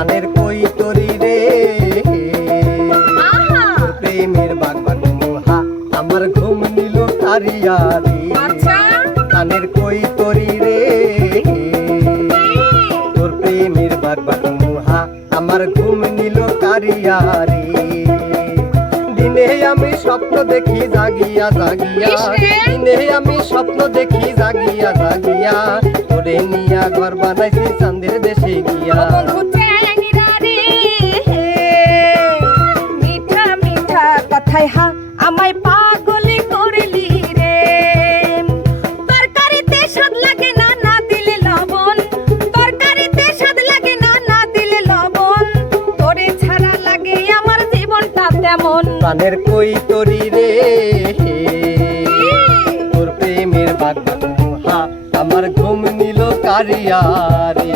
প্রাণের কই তরি রে প্রেমের বাগবান মোহা আমার ঘুম নিল তারিয়া রে আচ্ছা। কই তরি রে। তোর প্রেমের বাগবান মোহা আমার ঘুম নিল তারিয়া রে দিনে আমি স্বপ্ন দেখি জাগিয়া জাগিয়া। দিনে আমি স্বপ্ন দেখি জাগিয়া জাগিয়া। তোরে নিয়া ঘর বানাইছি চাঁদের তেমন। প্রাণের কই তরি রে? তোর প্রেমের আমার ঘুম নিল কারিয়া রে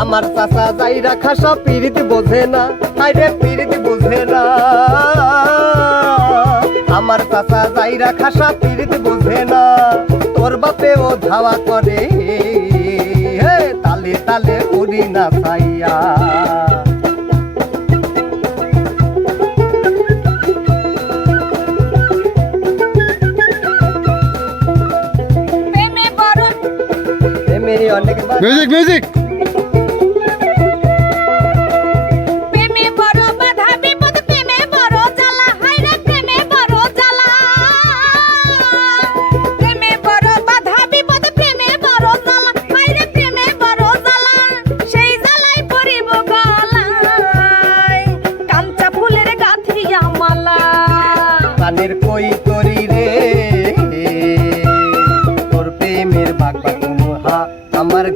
আমার চাচা যাই রাখা সব পিরিত বোঝে না। হাইরে পিরিত বোঝে না। আমার চাচা যাই রাখা সব পিরিত বোঝে না। তোর বাপে ও ধাওয়া করে হে, তালে তালে উড়ি না সাইয়া প্রেমে বড়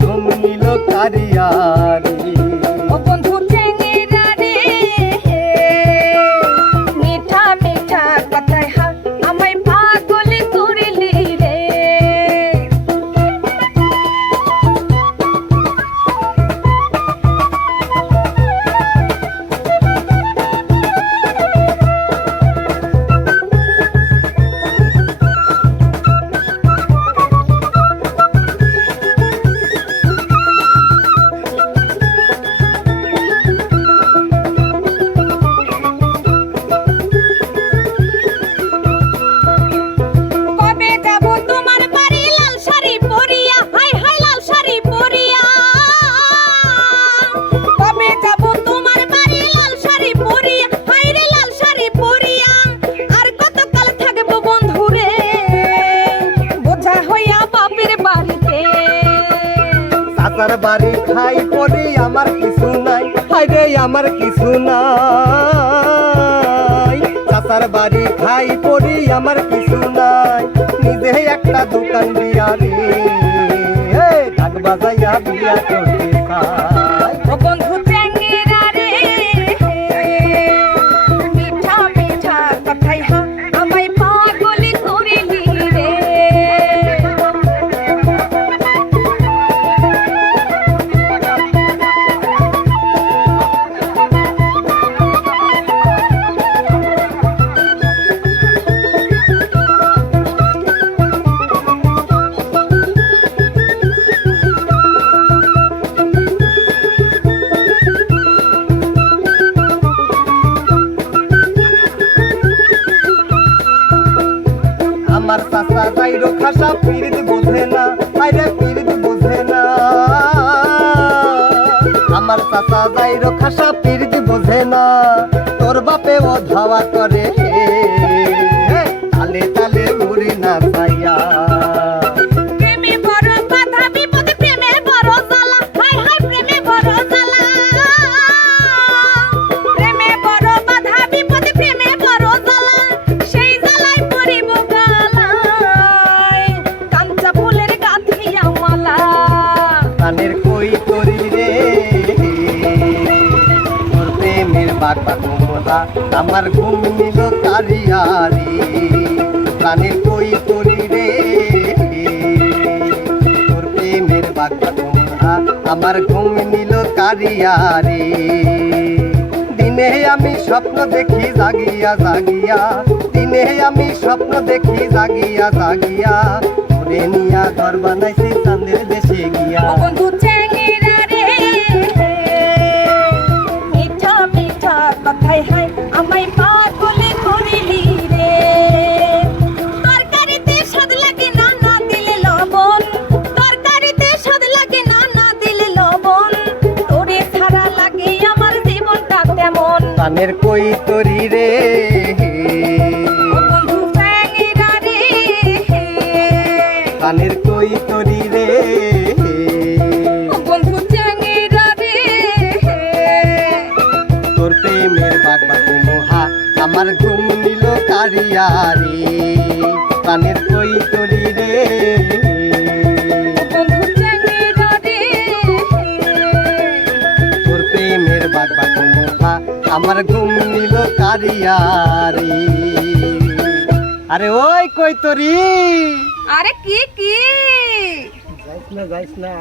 আমার ঘুম চাচার বাড়ি খাই পড়ি আমার কিছু নাই। হাই রে আমার কিছু নাই। চাচার বাড়ি খাই পড়ি আমার কিছু নাই। নিজে একটা দোকান দিয়া হে, ঢাক বাজাইয়া বিয়া করে চাই খাসা পিরিত বোঝে না, আইরে পিরিত বোঝে না। আমার চাচা যাইরো খাসা পিরিত বোঝে না, তোর বাপে ও ধাওয়া তরি তোর তোমরা আমার ঘুম নিল কারিয়ারি প্রাণের কই তরি রে? তোর প্রেমের বাগা তোমরা আমার ঘুম নিল কারিয়ারি দিনে আমি স্বপ্ন দেখি জাগিয়া জাগিয়া। দিনে আমি স্বপ্ন দেখি জাগিয়া জাগিয়া। ওরে নিয়া ঘর বানাইছি, চাঁদের দেশে গিয়া। কানের কই তরি রে? ও বন্ধু চ্যাংরা রে কানের কই তরি রে? তোর প্রেমের বাগবাকু মহা আমার ঘুম নিল কারিয়ারি। কানের কই তরি আমার ঘুম নিল কারিয়ারি। আরে ওই কই তোরি? আরে কি কি? যাইস না যাইস না।